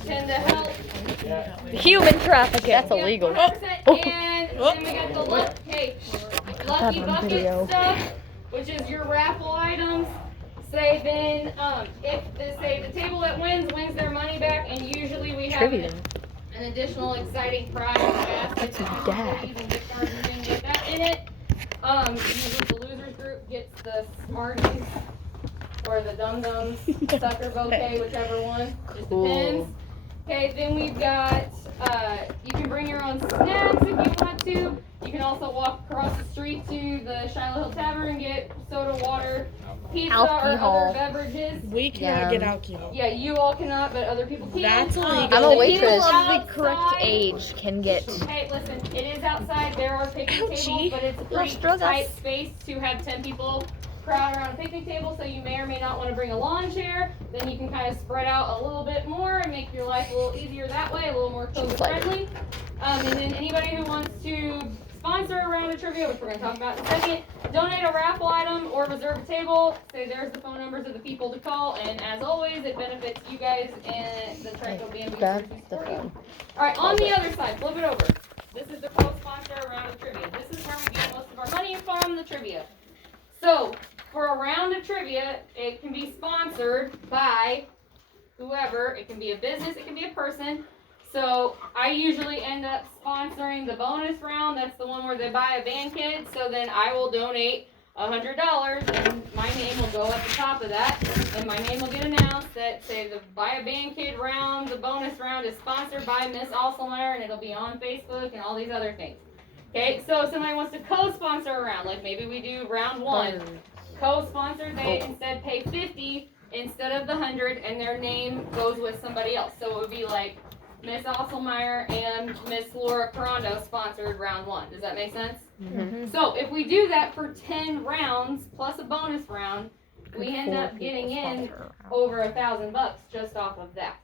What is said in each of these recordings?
tend to help. Human trafficking. That's illegal. 100%. And then we got the lucky bucket stuff, which is your raffle items. Say then, if the table that wins their money back, and usually we have an additional exciting prize basket that has goodies and gift cards and things like that in it. Usually the losers group gets the Smarties or the Dum Dums sucker bouquet, whichever one. Just depends. Okay, then we've got, you can bring your own snacks if you want to. You can also walk across the street to the Shiloh Hill Tavern and get soda, water, pizza, or other beverages. We cannot get alcohol. Yeah, you all cannot, but other people can. That's illegal. I'm a waitress. People of the correct age can get. Hey, listen, it is outside. There are picnic tables, but it's a pretty tight space to have 10 people crowd around a picnic table, so you may or may not want to bring a lawn chair. Then you can kind of spread out a little bit more and make your life a little easier that way, a little more COVID friendly. And then anybody who wants to sponsor a round of trivia, which we're going to talk about in a second, donate a raffle item or reserve a table. Say there's the phone numbers of the people to call, and as always, it benefits you guys and the Trico BNB who support you. All right, on the other side, flip it over. This is the co-sponsor round of trivia. This is where we get most of our money from the trivia. So, for a round of trivia, it can be sponsored by whoever. It can be a business, it can be a person. So, I usually end up sponsoring the bonus round. That's the one where they buy a band kit. So then I will donate $100 and my name will go at the top of that. And my name will get announced that, say, the buy a band kit round, the bonus round is sponsored by Miss Alselmeyer, and it'll be on Facebook and all these other things. Okay, so if somebody wants to co-sponsor a round, like maybe we do round one, co-sponsor, they instead pay $50 instead of the $100, and their name goes with somebody else. So it would be like Miss Alselmeyer and Miss Laura Carando sponsored round one. Does that make sense? Mm-hmm. So if we do that for 10 rounds plus a bonus round, we end up getting in over $1,000 just off of that.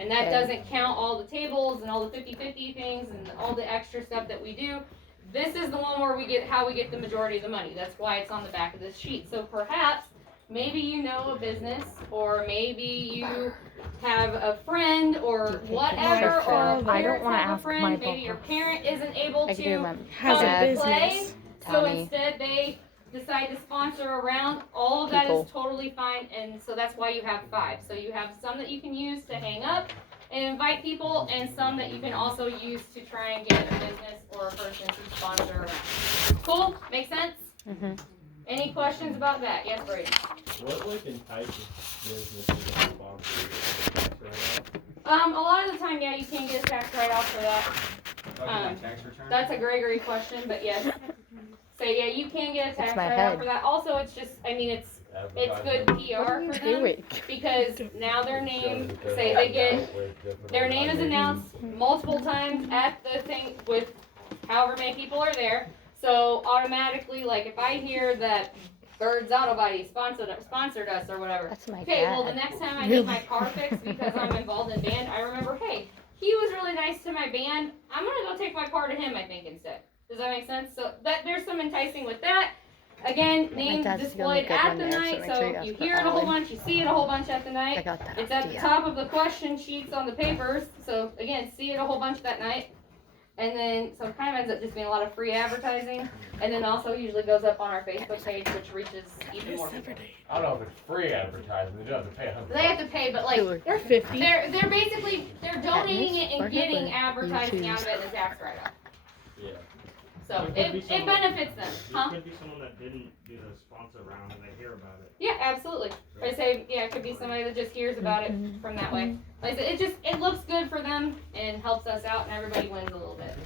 And that doesn't count all the tables and all the 50-50 things and all the extra stuff that we do. This is the one where we get how we get the majority of the money. That's why it's on the back of this sheet. So perhaps maybe you know a business, or maybe you have a friend, or whatever, or parents have a friend. Maybe your parent isn't able to come and play, so instead they decide to sponsor a round. All of that is totally fine, and so that's why you have 5. So you have some that you can use to hang up and invite people, and some that you can also use to try and get a business or a person to sponsor a round. Cool? Make sense? Mm-hmm. Any questions about that? Yes, Brady? What entices businesses to sponsor tax write-off? A lot of the time, yeah, you can get a tax write-off for that. Tax return? That's a Gregory question, but yes. So yeah, you can get a tax write-off for that. Also, it's just, I mean, it's good PR for them, because now their name, say they get, their name is announced multiple times at the thing with however many people are there. So automatically, like if I hear that Bird's Auto Body sponsored us or whatever. That's my okay, well the next time I get my car fixed because I'm involved in band, I remember, hey, he was really nice to my band. I'm gonna go take my car to him, I think, instead. Does that make sense? So that there's some enticing with that. Again, names displayed at the night, so if you hear it a whole bunch, you see it a whole bunch at the night. It's at the top of the question sheets on the papers. So again, see it a whole bunch that night. And then, so it kind of ends up just being a lot of free advertising. And then also usually goes up on our Facebook page, which reaches even more people. I don't know if it's free advertising. They don't have to pay $100. They have to pay, but like, they're 50. They're basically, they're donating it and getting advertising out of it in a tax write-off. Yeah. So it benefits them, huh? It could be someone that didn't do the sponsor round and they hear about it. Yeah, absolutely. I say, yeah, it could be somebody that just hears about it from that way. Like I said, it looks good for them and helps us out, and everybody wins a little bit.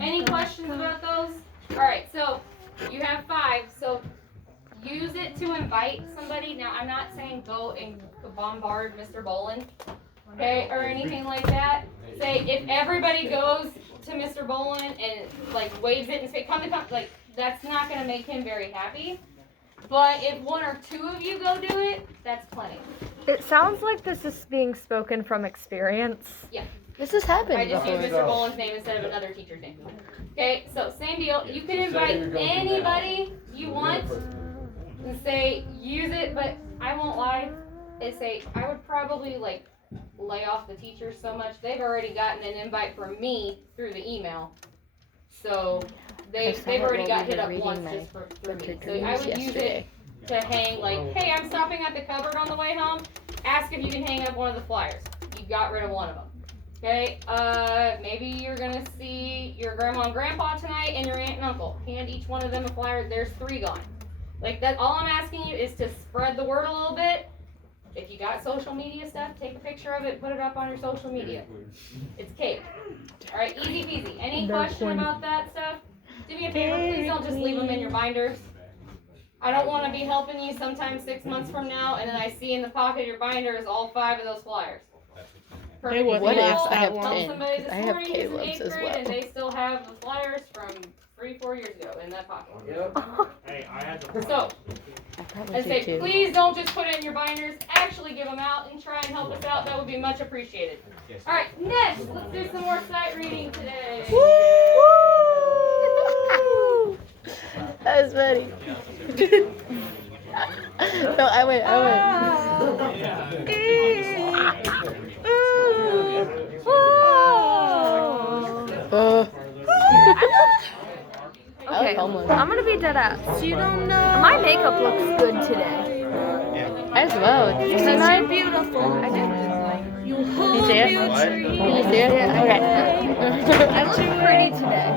Any questions about those? All right, so you have 5. So use it to invite somebody. Now, I'm not saying go and bombard Mr. Bolin, okay, or anything like that. Say if everybody goes to Mr. Bolin and like waves it and say, come, like that's not going to make him very happy. But if 1 or 2 of you go do it, that's plenty. It sounds like this is being spoken from experience. Yeah. This has happened I just before. used Mr. Boland's name instead of another teacher's name. Okay, so same deal. You can invite anybody you want and say use it, but I won't lie. I would probably like lay off the teachers so much. They've already gotten an invite from me through the email. So they've already got hit up once just through me. So I would use it to hang like, hey, I'm stopping at the cupboard on the way home. Ask if you can hang up one of the flyers. You got rid of one of them. Okay, maybe you're gonna see your grandma and grandpa tonight and your aunt and uncle. Hand each one of them a flyer. There's 3 gone. Like that, all I'm asking you is to spread the word a little bit. If you got social media stuff, take a picture of it, put it up on your social media. It's cake. Alright, easy peasy. Any question about that stuff? Do me a favor, please don't just leave them in your binders. I don't want to be helping you sometime 6 months from now, and then I see in the pocket of your binder is all 5 of those flyers. Perfect. What if I have Tell 10? somebody this I have morning who's in Kaleb's 8th as grade well. and they still have the flyers from 3-4 years ago in that pocket. Hey, I had to. So, I probably I do say, too. please don't just put it in your binders. Actually give them out and try and help us out. That would be much appreciated. All right, next, let's do some more sight reading today. That was funny. No, I went. Okay, I'm gonna be dead ass. My makeup looks good today. As well. Did you see mine? I did. Can you see it? Can you see it? Okay. I look pretty today.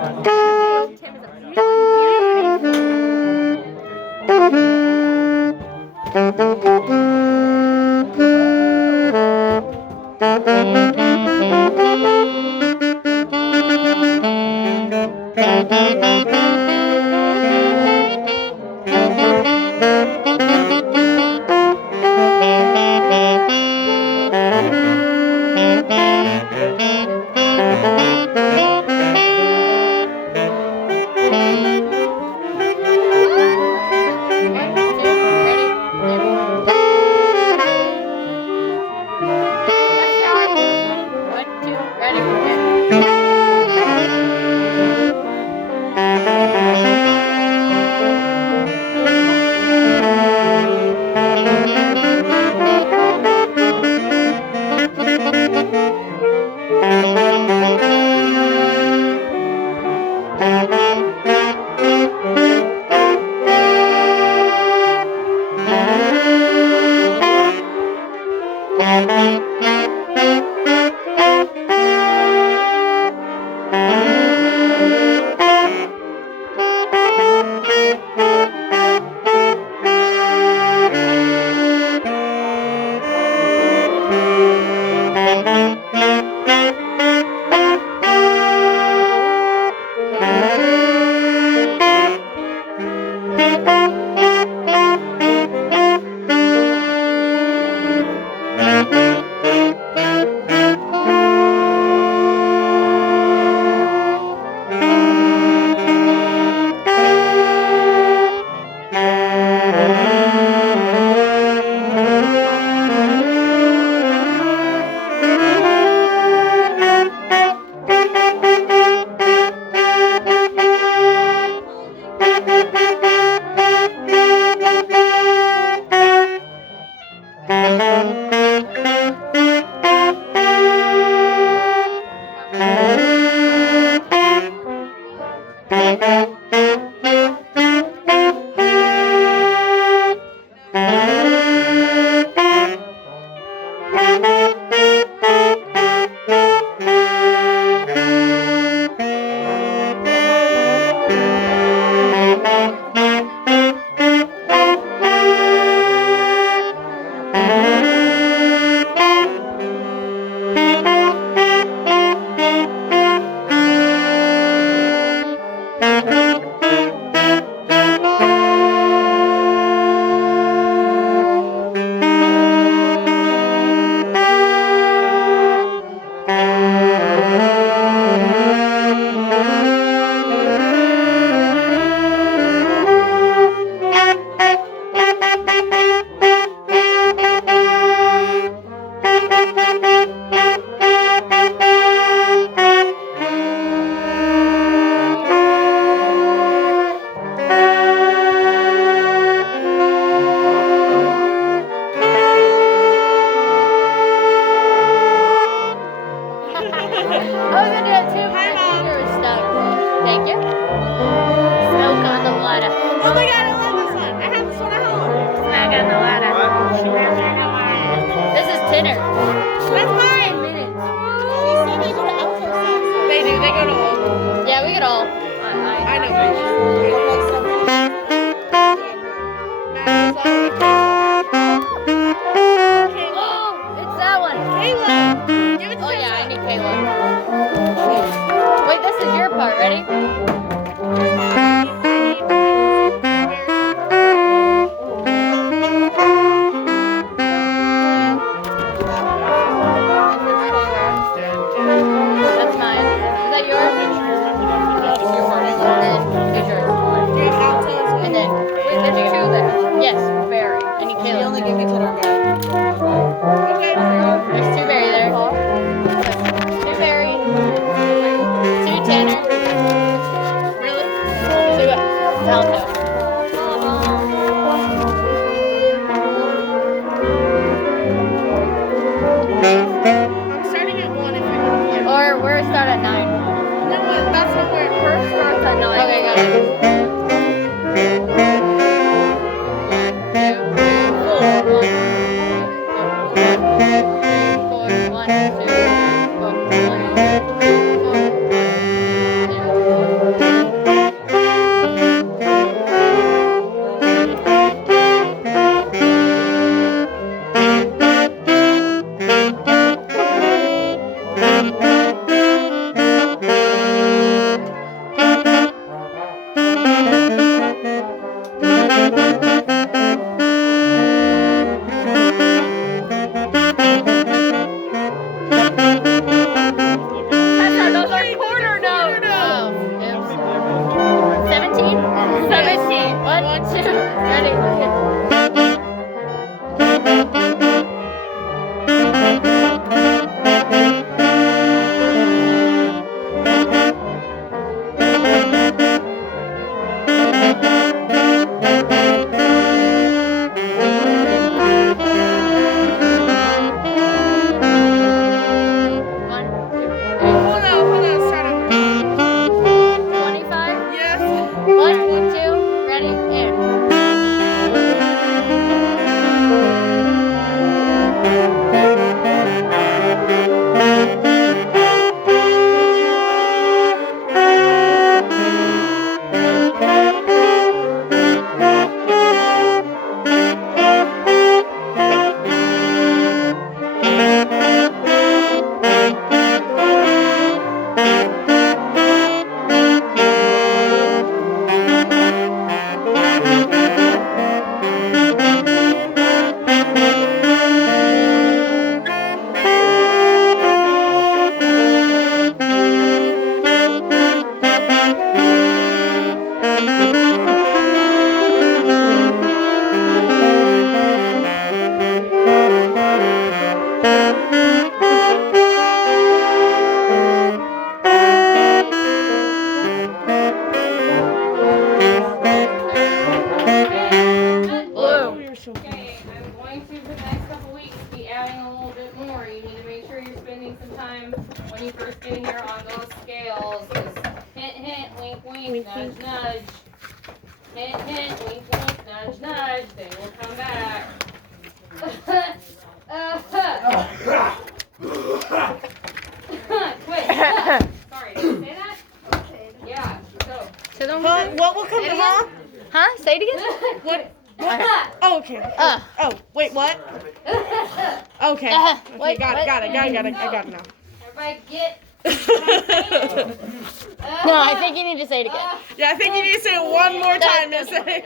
was gonna do that too, but I think you were stuck. Thank you. Smoke on the water. Oh my god, I love this one. I have this one at home. Smoke on the water. This is Tinner. That's mine. They do. They go to all. Yeah, we could all. I know. Oh, it's that one. Kayla, give it to Oh yeah, I Tessa. need Caleb. Wait, this is your part. Ready? That's mine. Is that yours? Here's yours. And then there's two there. Yes, berry. I need Caleb. only give me to our There's two berry there. Two berry. Two Tanner. Really? Two Alto. I'm starting at 1 if you want to. Or we're start at 9. No, that's not where it first starts at 9. Okay, got it. 17? 17. 1, 2, ready. Hold on, start over. 25. Yes. 1, 2, ready, and. Okay, I'm going to, for the next couple weeks, be adding a little bit more. You need to make sure you're spending some time when you first get here on those scales. Just hint, hint, wink, wink, nudge, nudge. Hint, hint, wink, wink, nudge, nudge. They will come back. Quit. Sorry, did you say that? Yeah, so. What will come to mom? Huh? Say it again? What? Okay. Oh, okay. Oh, wait, what? Okay. Okay, Wait, got it. I got it now. Everybody get. No, I think you need to say it again. Yeah, I think you need to say it one more time to say.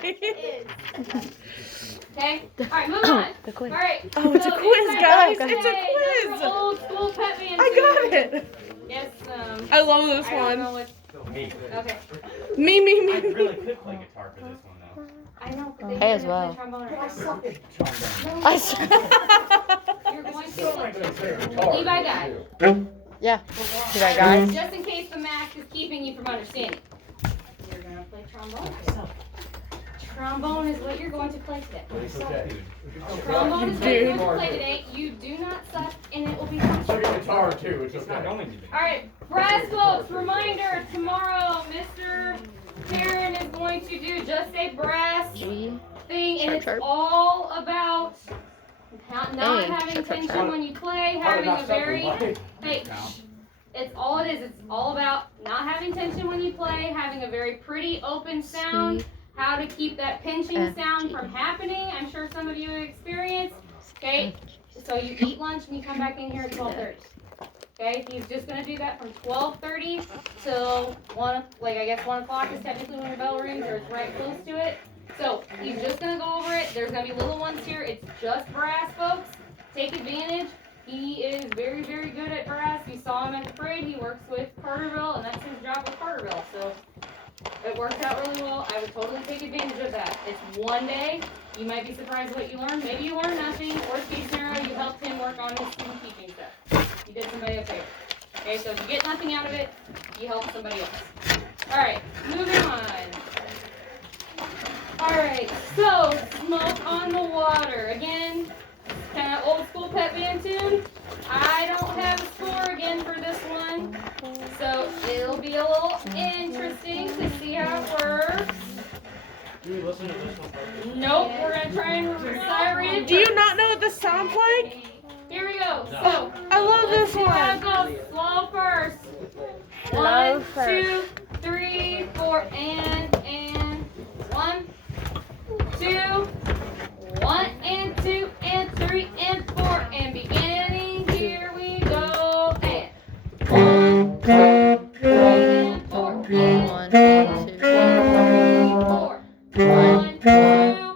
Okay? Alright, move on. Alright. Oh, it's a so quiz, inside guys. today, It's a that's quiz. for old school pet man I got food. it. Yes, I love this I don't know one. what. Me. Okay. Me. I really could play guitar for this one though. I know, but they Hey, as play well. trombone or I suck at trombone. I s- You're going Still not to. gonna play guitar. Levi guy. Yeah. See that, guys? Just in case the mask is keeping you from understanding. You're gonna play trombone. trombone is what you're going to play today. It's okay. Trombone is what you're going to play today. You do not suck, and it will be fun. Play guitar too. It's It's not okay. going to be. All right, brass folks, reminder, tomorrow Mr. Karen is going to do just a brass thing, and it's all about not having tension when you play, having a very, hey, it's all it is. It's all about not having tension when you play, having a very pretty open sound, how to keep that pinching sound from happening. I'm sure some of you have experienced. Okay, so you eat lunch and you come back in here at 12:30. Okay, he's just gonna do that from 12:30 till 1 o'clock is technically when your bell rings, or it's right close to it. So he's just gonna go over it. There's gonna be little ones here. It's just brass, folks. Take advantage. He is very, very good at brass. You saw him at the parade. He works with Carterville, and that's his job with Carterville. So it worked out really well. I would totally take advantage of that. It's one day. You might be surprised what you learned. Maybe you learned nothing. Worst case scenario, you helped him work on his student teaching stuff. You did somebody a favor. Okay, so if you get nothing out of it, you help somebody else. All right, moving on. All right, so Smoke on the Water. Again, kind of old school pep band tune. I don't have a score again for this one, so it'll be a little interesting to see how it works. Do we listen to this one first? Nope, we're gonna try and recite. Do you not know what this sounds like? Here we go. So I love this see how it one. goes. Slow first. Slow 1, first. 2, 3, 4, and 1, 2, 1 and 2 and 3 and 4 and beginning. Here we go. And 1, 2, 3 and 4 and 1, 2, 3, 4. 1, 2,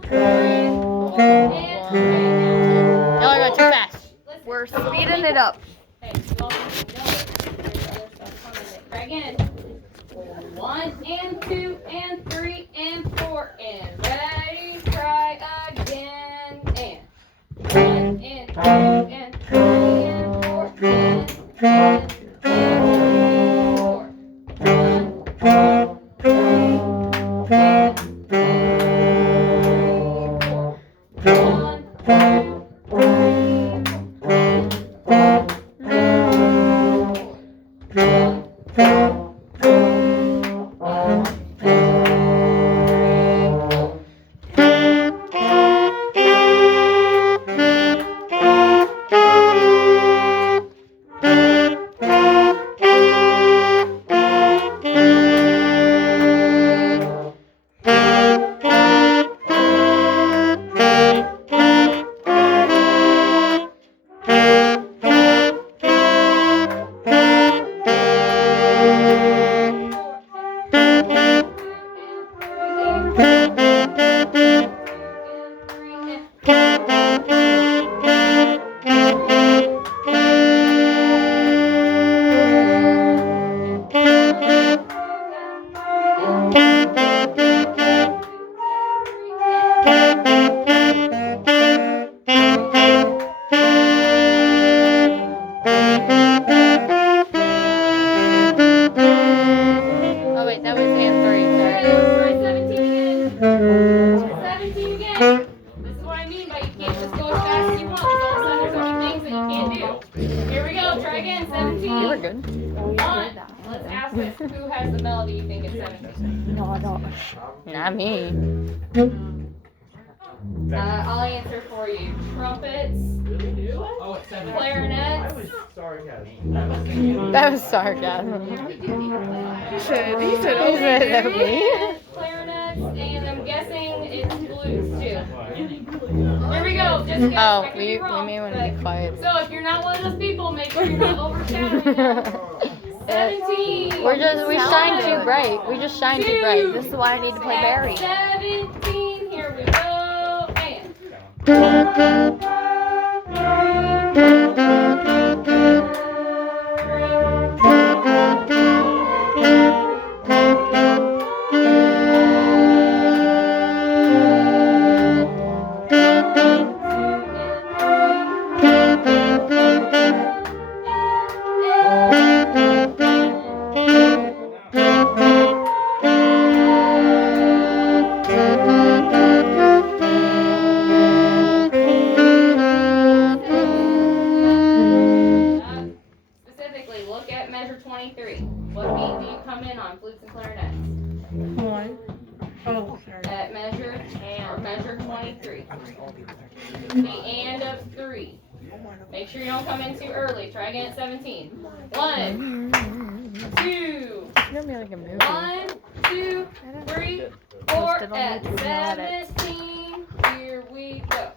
3, 4 and Y'all are going too fast. We're speeding it up. Hey, you all know there's other stuff coming in. Try again. 1 and 2 and 3 and 4 and ready. Try again. And 1 and 2 and 3 and 4 and 4. 1, 2, 3 and 4. 1, 2, Oh wait, that was hand 3. Okay, let's try 17 again. 17 again. This is what I mean by you can't just go as fast as you want, because all of a sudden there's going to be things that you can't do. Here we go. Try again. 17. You were good. 1. Let's ask us who has the melody you think is 17. Not me. I'll answer for you. Trumpets, Oh, it's 7. clarinets, Sorry, guys. That was sarcasm. He said, Is that me? clarinets, and I'm guessing it's blues too. Here we go. Just guess. Oh, I could we be wrong, may want to but- be quiet. So if you're not one of those people, make sure you're not overshadowing them. 17. We shine too bright. We just shine too bright. This is why I need to play Barry. 17. Here we go. And. everybody look at measure 23. What beat do you come in on, flutes and clarinets? 1. Oh, sorry. At measure 23. The and of 3. Make sure you don't come in too early. Try again at 17. 1, 2, It's gonna be like a movie. 1, 2, 3, 4 Posted on at YouTube, not it. 17. Here we go.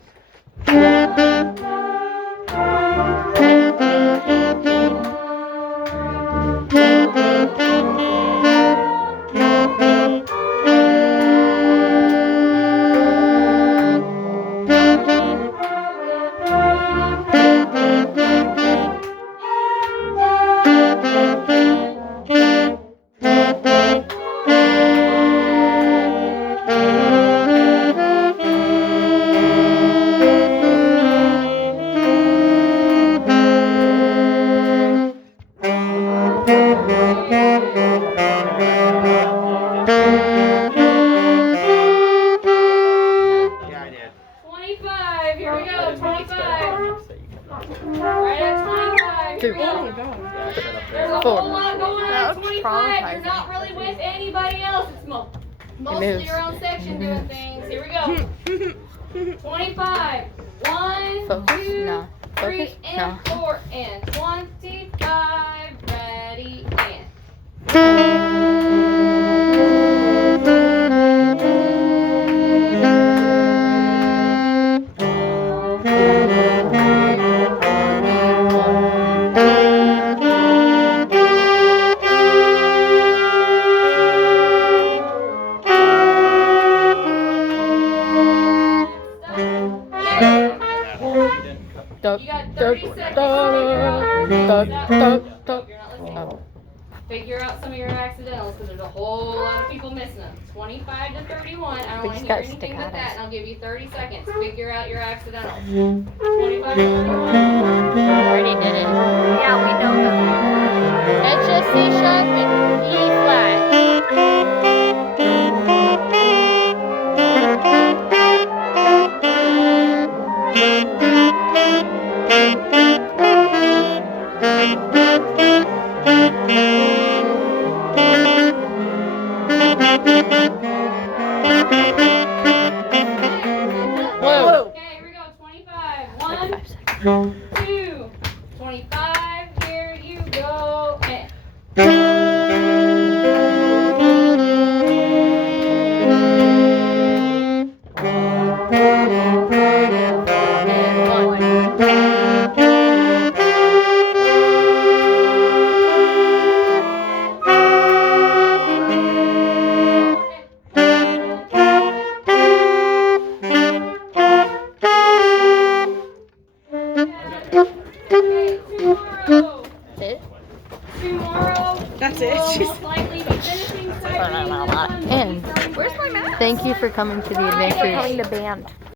Yeah, I did. 25. Here we go. 25. Right at 25. Here we go. There's a Four. whole lot going on That at was 25. You're not traumatizing. really with anybody else. It's mostly moves. your own section doing things. Here we go. 25. 1, Focus? 2, No. 3, Focus? and No. 4, and 25. Ready, and. You got 30 seconds to figure out some of your accidentals because there's a whole lot of people missing them. 25 to 31. I don't We want just to hear got anything but staccatos. that, and I'll give you 30 seconds. Figure out your accidentals. 25 to 31. Already did it. Yeah, we know them. It's just C sharp and E flat. Whoa. Okay, here we go. 25. 1, 5 seconds. 2, 25. Here you go. And. Okay, tomorrow. It? Tomorrow. That's we'll it. most likely be finishing sight reading this one. And Where's my mask? thank you for coming to the Friday. adventures. Calling the band.